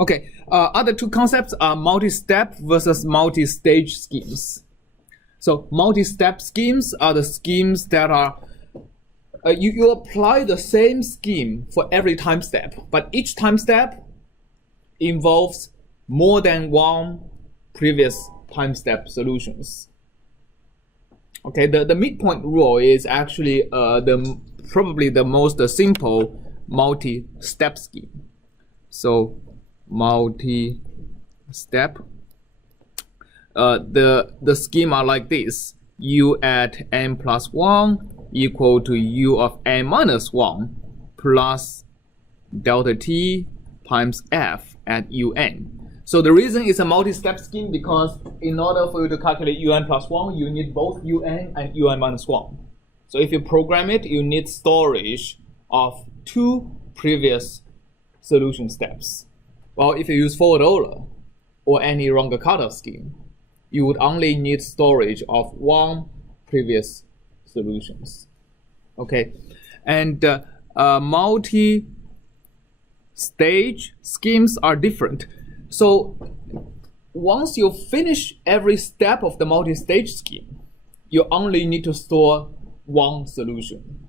Okay, other two concepts are multi-step versus multi-stage schemes. So multi-step schemes are the schemes that are, you apply the same scheme for every time step, but each time step involves more than one previous time step solutions. Okay, the midpoint rule is actually probably the most simple multi-step scheme. So multi-step, the scheme are like this: u at n plus 1 equal to u of n minus 1 plus delta t times f at un. So the reason it's a multi-step scheme because in order for you to calculate un plus 1, you need both un and un minus 1. So if you program it, you need storage of two previous solution steps. Well, if you use forward Euler or any Runge cutoff scheme, you would only need storage of one previous solutions. Okay, and multi-stage schemes are different. So once you finish every step of the multi-stage scheme, you only need to store one solution.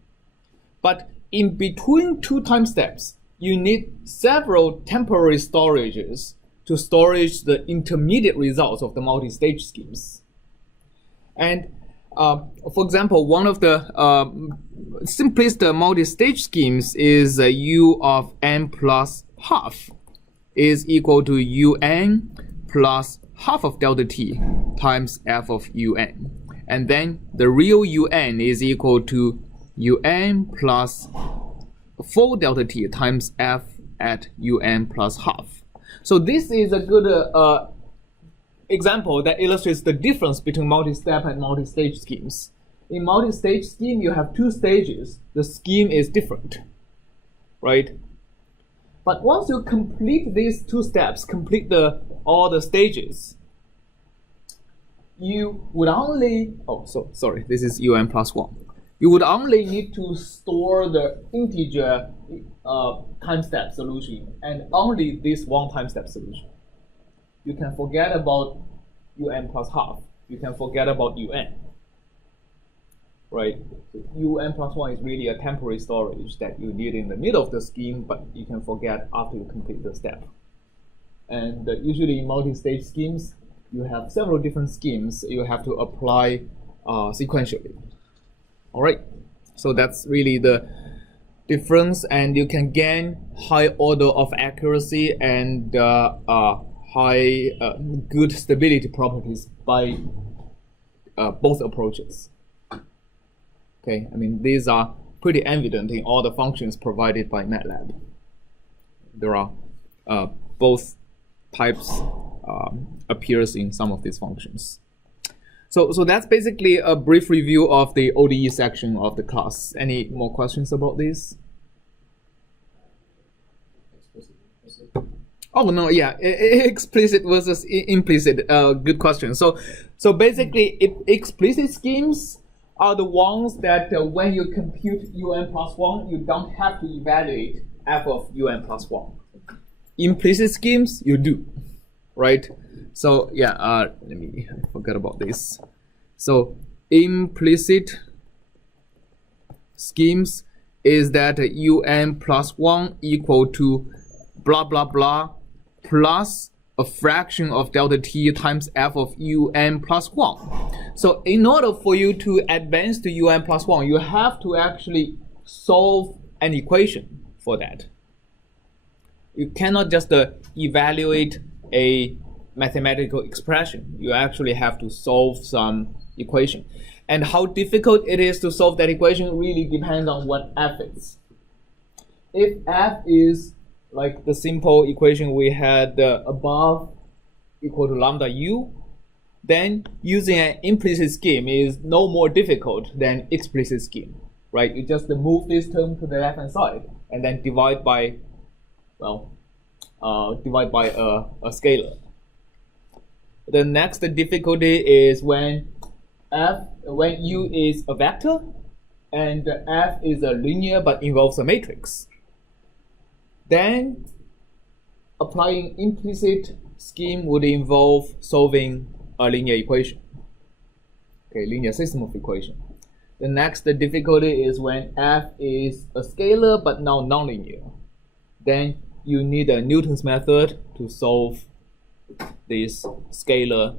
But in between two time steps, you need several temporary storages to storage the intermediate results of the multi-stage schemes. And for example, one of the simplest multi-stage schemes is u of n plus half is equal to un plus half of delta t times f of un. And then the real un is equal to un plus 4 delta t times f at un plus half. So this is a good example that illustrates the difference between multi-step and multi-stage schemes. In multi-stage scheme, you have two stages. The scheme is different, right? But once you complete these two steps, complete all the stages, you would only, sorry, this is un plus 1. You would only need to store the integer time step solution and only this one time step solution. You can forget about un plus half. You can forget about un. Right? un plus 1 is really a temporary storage that you need in the middle of the scheme, but you can forget after you complete the step. And usually in multi-stage schemes, you have several different schemes you have to apply sequentially. All right, so that's really the difference, and you can gain high order of accuracy and high good stability properties by both approaches. Okay, I mean these are pretty evident in all the functions provided by MATLAB. There are both types appears in some of these functions. So that's basically a brief review of the ODE section of the class. Any more questions about this? Oh no, yeah, explicit versus implicit. Good question. So basically, explicit schemes are the ones that when you compute un plus 1, you don't have to evaluate f of un plus 1. Implicit schemes, you do, right? So yeah, I forgot about this. So implicit schemes is that un plus 1 equal to blah blah blah plus a fraction of delta t times f of un plus 1. So in order for you to advance to un plus 1, you have to actually solve an equation for that. You cannot just evaluate a mathematical expression. You actually have to solve some equation. And how difficult it is to solve that equation really depends on what f is. If f is like the simple equation we had above equal to lambda u, then using an implicit scheme is no more difficult than explicit scheme, right? You just move this term to the left hand side and then divide by, well, a scalar. The next difficulty is when u is a vector and f is a linear but involves a matrix. Then applying implicit scheme would involve solving a linear equation. Okay, linear system of equation. The next difficulty is when f is a scalar but now nonlinear. Then you need a Newton's method to solve this scalar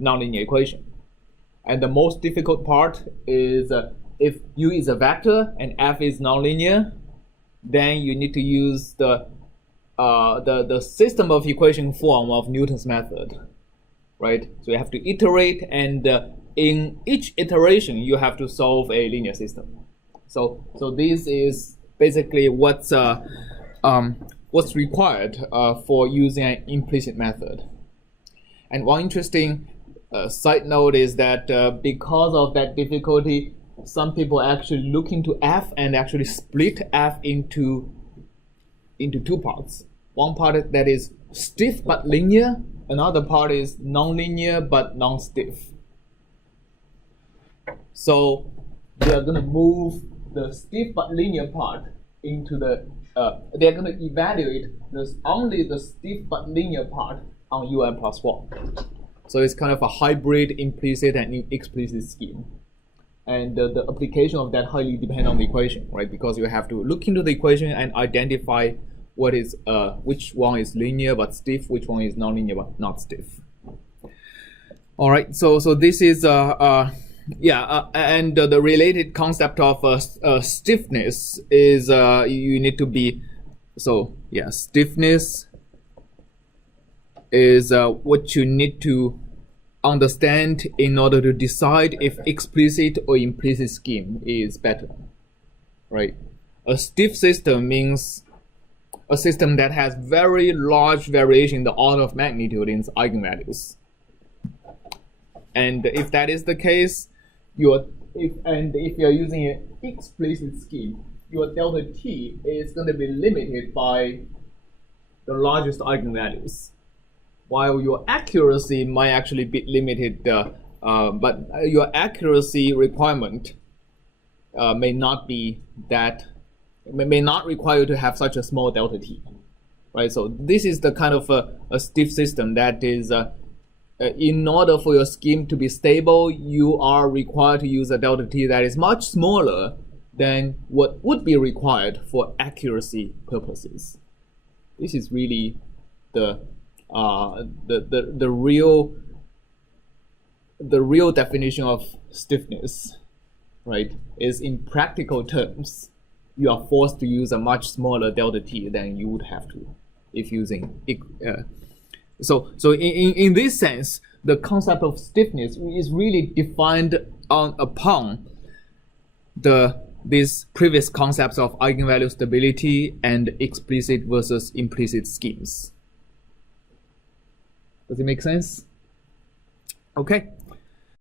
nonlinear equation. And the most difficult part is if u is a vector and f is nonlinear, then you need to use the system of equation form of Newton's method, right? So you have to iterate, and in each iteration you have to solve a linear system. So this is basically what's required for using an implicit method. And one interesting side note is that because of that difficulty, some people actually look into f and actually split f into two parts. One part that is stiff but linear, another part is nonlinear but non-stiff. So they are going to move the stiff but linear part into the they are going to evaluate only the stiff but linear part on un plus 1. So it's kind of a hybrid implicit and explicit scheme. And the application of that highly depends on the equation, right? Because you have to look into the equation and identify what is which one is linear but stiff, which one is nonlinear but not stiff. All right, so this is and the related concept of stiffness is you need to be stiffness is what you need to understand in order to decide if explicit or implicit scheme is better, right? A stiff system means a system that has very large variation in the order of magnitude in its eigenvalues. And if that is the case, if you're using an explicit scheme, your delta t is going to be limited by the largest eigenvalues, while your accuracy might actually be limited, but your accuracy requirement may not require you to have such a small delta t, right? So this is the kind of a stiff system that is, in order for your scheme to be stable, you are required to use a delta t that is much smaller than what would be required for accuracy purposes. This is really the real definition of stiffness, right? Is in practical terms, you are forced to use a much smaller delta t than you would have to if using so in this sense, the concept of stiffness is really defined upon these previous concepts of eigenvalue stability and explicit versus implicit schemes. Does it make sense? Okay.